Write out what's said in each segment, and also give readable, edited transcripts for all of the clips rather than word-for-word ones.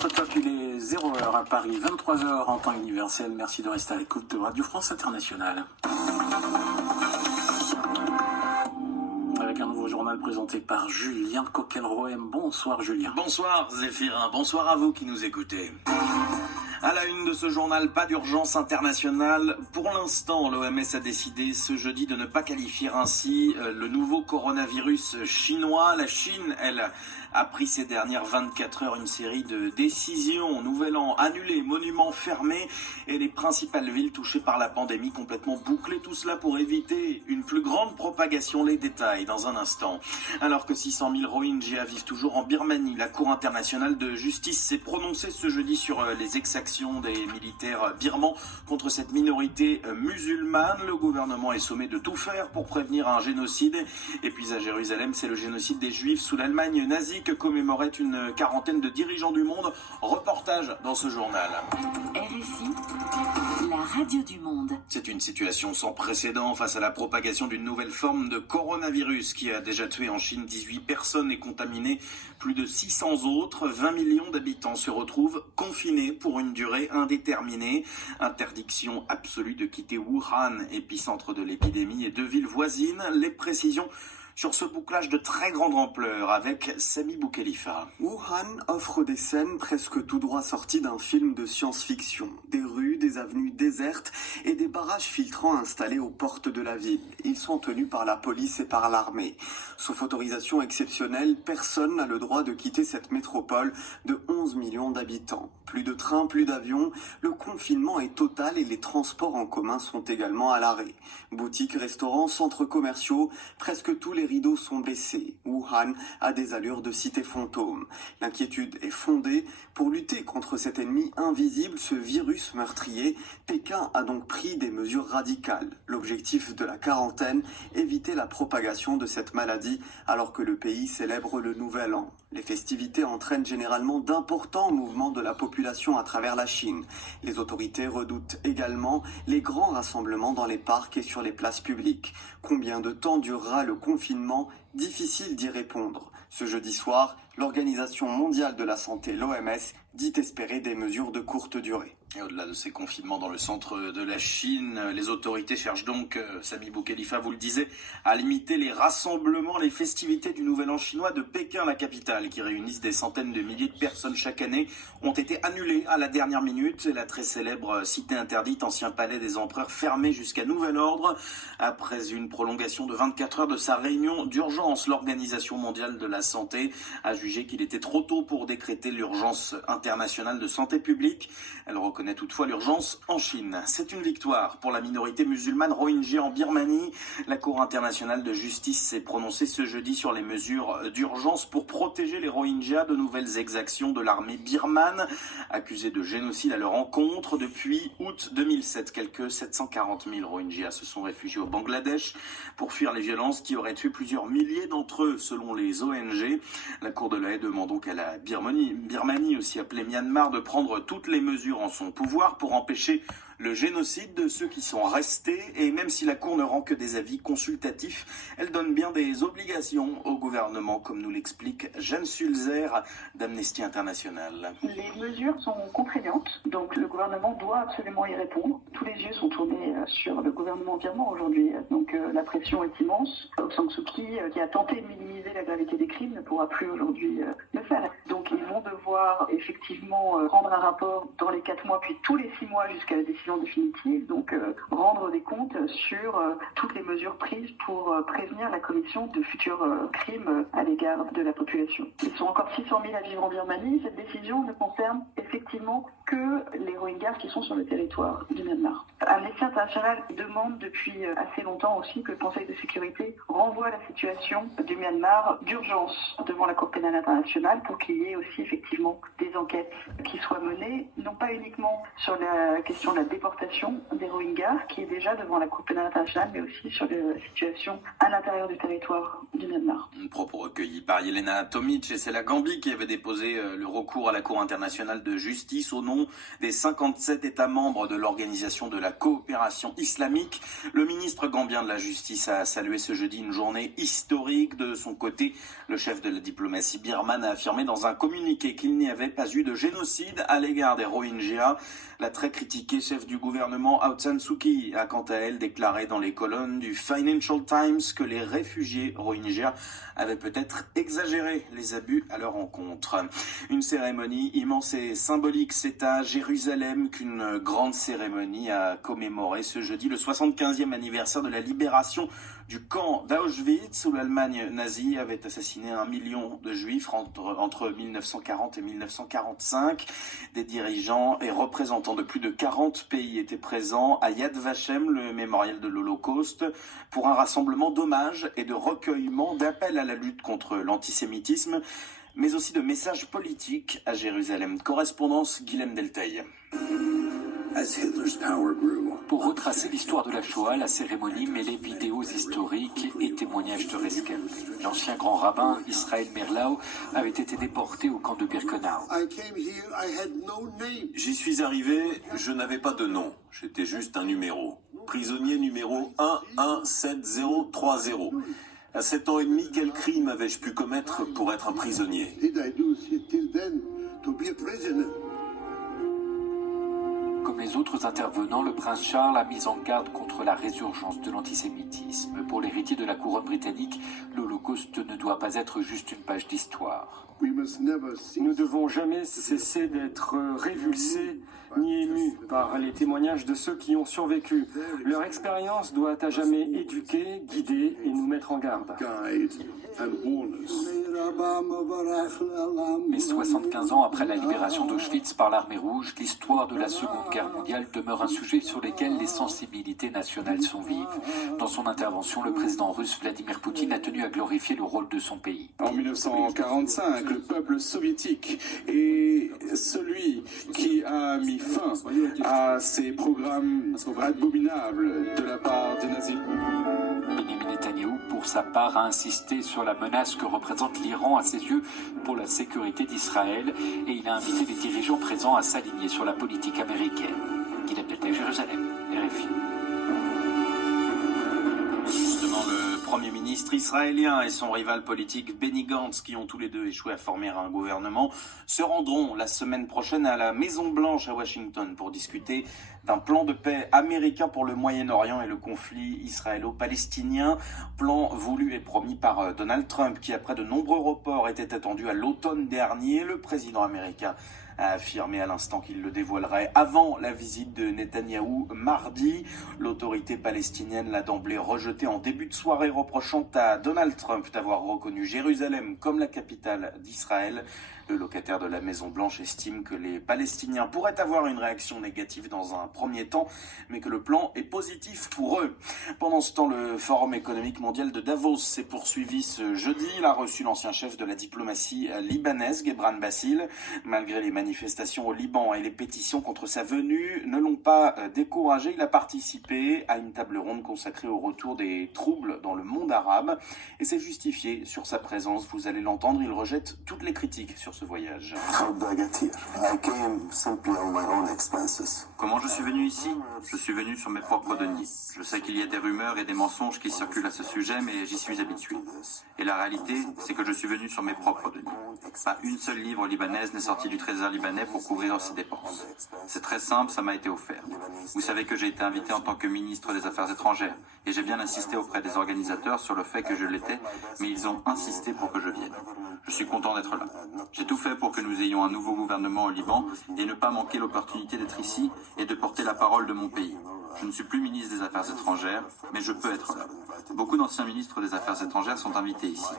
Votre top, il est 0h à Paris, 23h en temps universel. Merci de rester à l'écoute de Radio France Internationale. Avec un nouveau journal présenté par Julien Coquelroem. Bonsoir Julien. Bonsoir Zéphirin, bonsoir à vous qui nous écoutez. À la une de ce journal, pas d'urgence internationale. Pour l'instant, l'OMS a décidé ce jeudi de ne pas qualifier ainsi le nouveau coronavirus chinois. La Chine, elle, a pris ces dernières 24 heures une série de décisions. Nouvel an annulé, monuments fermés et les principales villes touchées par la pandémie complètement bouclées. Tout cela pour éviter une plus grande propagation. Les détails dans un instant. Alors que 600 000 Rohingyas vivent toujours en Birmanie, la Cour internationale de justice s'est prononcée ce jeudi sur les exactions des militaires birmans contre cette minorité musulmane. Le gouvernement est sommé de tout faire pour prévenir un génocide. Et puis à Jérusalem, c'est le génocide des Juifs sous l'Allemagne nazie que commémorait une quarantaine de dirigeants du monde. Reportage dans ce journal. RFI, la radio du monde. C'est une situation sans précédent face à la propagation d'une nouvelle forme de coronavirus qui a déjà tué en Chine 18 personnes et contaminé plus de 600 autres. 20 millions d'habitants se retrouvent confinés pour une durée indéterminée. Interdiction absolue de quitter Wuhan, épicentre de l'épidémie, et deux villes voisines. Les précisions sur ce bouclage de très grande ampleur avec Sami Boukhelifa. Wuhan offre des scènes presque tout droit sorties d'un film de science-fiction. Des rues, des avenues désertes et des barrages filtrants installés aux portes de la ville. Ils sont tenus par la police et par l'armée. Sauf autorisation exceptionnelle, personne n'a le droit de quitter cette métropole de 11 millions d'habitants. Plus de trains, plus d'avions, le confinement est total et les transports en commun sont également à l'arrêt. Boutiques, restaurants, centres commerciaux, presque tous les rideaux sont baissés. Wuhan a des allures de cité fantôme. L'inquiétude est fondée. Pour lutter contre cet ennemi invisible, ce virus meurtrier, Pékin a donc pris des mesures radicales. L'objectif de la quarantaine, éviter la propagation de cette maladie alors que le pays célèbre le Nouvel An. Les festivités entraînent généralement d'importants mouvements de la population à travers la Chine. Les autorités redoutent également les grands rassemblements dans les parcs et sur les places publiques. Combien de temps durera le confinement ? Difficile d'y répondre. Ce jeudi soir, l'Organisation mondiale de la santé, l'OMS, dit espérer des mesures de courte durée. Et au-delà de ces confinements dans le centre de la Chine, les autorités cherchent donc, Sami Boukhelifa vous le disait, à limiter les rassemblements, les festivités du Nouvel An chinois de Pékin, la capitale, qui réunissent des centaines de milliers de personnes chaque année, ont été annulées à la dernière minute. La très célèbre cité interdite, ancien palais des empereurs, fermé jusqu'à nouvel ordre. Après une prolongation de 24 heures de sa réunion d'urgence, l'Organisation mondiale de la santé a jugé qu'il était trop tôt pour décréter l'urgence internationale de santé publique. Elle reconnaît toutefois l'urgence en Chine. C'est une victoire pour la minorité musulmane Rohingya en Birmanie. La Cour internationale de justice s'est prononcée ce jeudi sur les mesures d'urgence pour protéger les Rohingyas de nouvelles exactions de l'armée birmane, accusée de génocide à leur encontre. Depuis août 2007, quelques 740 000 Rohingyas se sont réfugiés au Bangladesh pour fuir les violences qui auraient tué plusieurs milliers d'entre eux, selon les ONG. La Cour de la Haye demande donc à la Birmanie, aussi appelée Myanmar, de prendre toutes les mesures en son pouvoir pour empêcher le génocide de ceux qui sont restés. Et même si la Cour ne rend que des avis consultatifs, elle donne bien des obligations au gouvernement, comme nous l'explique Jeanne Sulzer d'Amnesty International. Les mesures sont contraignantes, donc le gouvernement doit absolument y répondre. Tous les yeux sont tournés sur le gouvernement birman aujourd'hui, donc la pression est immense. Aung San Suu Kyi, qui a tenté de minimiser la gravité des crimes, ne pourra plus aujourd'hui le faire. Donc ils vont devoir effectivement rendre un rapport dans les 4 mois, puis tous les 6 mois jusqu'à la décision définitive, donc rendre des comptes sur toutes les mesures prises pour prévenir la commission de futurs crimes à l'égard de la population. Ils sont encore 600 000 à vivre en Birmanie. Cette décision ne concerne effectivement que les Rohingyas qui sont sur le territoire du Myanmar. Amnesty International demande depuis assez longtemps aussi que le Conseil de sécurité renvoie la situation du Myanmar d'urgence devant la Cour pénale internationale pour qu'il y ait aussi effectivement des enquêtes qui soient menées, non pas uniquement sur la question de la déportation des Rohingyas, qui est déjà devant la Cour pénale internationale, mais aussi sur la situation à l'intérieur du territoire du Myanmar. Un propos recueilli par Yelena Tomic, et c'est la Gambie qui avait déposé le recours à la Cour internationale de justice au nom nom des 57 États membres de l'Organisation de la coopération islamique. Le ministre gambien de la Justice a salué ce jeudi une journée historique. De son côté, le chef de la diplomatie birmane a affirmé dans un communiqué qu'il n'y avait pas eu de génocide à l'égard des Rohingyas. La très critiquée chef du gouvernement Aung San Suu Kyi a quant à elle déclaré dans les colonnes du Financial Times que les réfugiés Rohingyas avaient peut-être exagéré les abus à leur encontre. Une cérémonie immense et symbolique, c'est à Jérusalem qu'une grande cérémonie a commémoré ce jeudi le 75e anniversaire de la libération du camp d'Auschwitz où l'Allemagne nazie avait assassiné 1 million de juifs entre 1940 et 1945. Des dirigeants et représentants de plus de 40 pays étaient présents à Yad Vashem, le mémorial de l'Holocauste, pour un rassemblement d'hommages et de recueillement d'appels à la lutte contre l'antisémitisme, mais aussi de messages politiques à Jérusalem. Correspondance Guilhem Delteil. Pour retracer l'histoire de la Shoah, la cérémonie mêlait vidéos historiques et témoignages de rescapés. L'ancien grand rabbin Israël Merlau avait été déporté au camp de Birkenau. J'y suis arrivé, je n'avais pas de nom, j'étais juste un numéro. Prisonnier numéro 117030. À 7 ans et demi, quel crime avais-je pu commettre pour être un prisonnier ? Comme les autres intervenants, le prince Charles a mis en garde contre la résurgence de l'antisémitisme. Pour l'héritier de la couronne britannique, l'Holocauste ne doit pas être juste une page d'histoire. Nous ne devons jamais cesser d'être révulsés ni émus par les témoignages de ceux qui ont survécu. Leur expérience doit à jamais éduquer, guider et nous mettre en garde. Mais 75 ans après la libération d'Auschwitz par l'armée rouge, l'histoire de la Seconde Guerre mondiale demeure un sujet sur lequel les sensibilités nationales sont vives. Dans son intervention, le président russe Vladimir Poutine a tenu à glorifier le rôle de son pays. En 1945, le peuple soviétique est celui qui a mis fin à ces programmes abominables de la part des nazis. Benjamin Netanyahou, pour sa part, a insisté sur la menace que représente l'Iran à ses yeux pour la sécurité d'Israël et il a invité les dirigeants présents à s'aligner sur la politique américaine. Guilhem Delteil, Jérusalem, RFI. Justement, le Premier ministre israélien et son rival politique Benny Gantz, qui ont tous les deux échoué à former un gouvernement, se rendront la semaine prochaine à la Maison-Blanche à Washington pour discuter d'un plan de paix américain pour le Moyen-Orient et le conflit israélo-palestinien. Plan voulu et promis par Donald Trump, qui après de nombreux reports était attendu à l'automne dernier. Le président américain a affirmé à l'instant qu'il le dévoilerait avant la visite de Netanyahou mardi. L'autorité palestinienne l'a d'emblée rejeté en début de soirée, reprochant à Donald Trump d'avoir reconnu Jérusalem comme la capitale d'Israël. Le locataire de la Maison-Blanche estime que les Palestiniens pourraient avoir une réaction négative dans un premier temps, mais que le plan est positif pour eux. Pendant ce temps, le Forum économique mondial de Davos s'est poursuivi ce jeudi. Il a reçu l'ancien chef de la diplomatie libanaise, Gebran Bassil. Malgré les manifestations au Liban et les pétitions contre sa venue ne l'ont pas découragé. Il a participé à une table ronde consacrée au retour des troubles dans le monde arabe et s'est justifié sur sa présence. Vous allez l'entendre, il rejette toutes les critiques sur ce voyage. Comment je suis venu ici? Je suis venu sur mes propres deniers. Je sais qu'il y a des rumeurs et des mensonges qui circulent à ce sujet, mais j'y suis habitué. Et la réalité, c'est que je suis venu sur mes propres deniers. Pas une seule livre libanaise n'est sortie du trésor libanais pour couvrir ces dépenses. C'est très simple, ça m'a été offert. Vous savez que j'ai été invité en tant que ministre des Affaires étrangères, et j'ai bien insisté auprès des organisateurs sur le fait que je l'étais, mais ils ont insisté pour que je vienne. Je suis content d'être là. J'ai tout fait pour que nous ayons un nouveau gouvernement au Liban et ne pas manquer l'opportunité d'être ici et de porter la parole de mon pays. Je ne suis plus ministre des Affaires étrangères, mais je peux être là. Beaucoup d'anciens ministres des Affaires étrangères sont invités ici.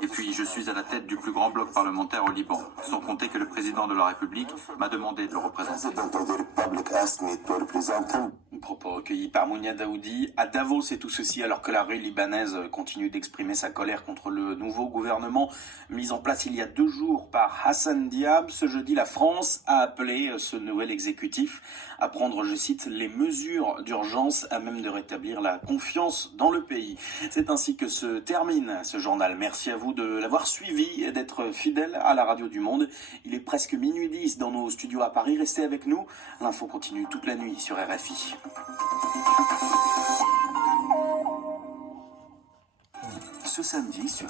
Et puis, je suis à la tête du plus grand bloc parlementaire au Liban, sans compter que le président de la République m'a demandé de le représenter. Propos recueillis par Mounia Daoudi à Davos, et tout ceci alors que la rue libanaise continue d'exprimer sa colère contre le nouveau gouvernement mis en place il y a 2 jours par Hassan Diab. Ce jeudi, la France a appelé ce nouvel exécutif à prendre, je cite, les mesures d'urgence à même de rétablir la confiance dans le pays. C'est ainsi que se termine ce journal. Merci à vous vous de l'avoir suivi et d'être fidèle à la radio du Monde. Il est presque minuit 10 dans nos studios à Paris. Restez avec nous. L'info continue toute la nuit sur RFI. Ce samedi sur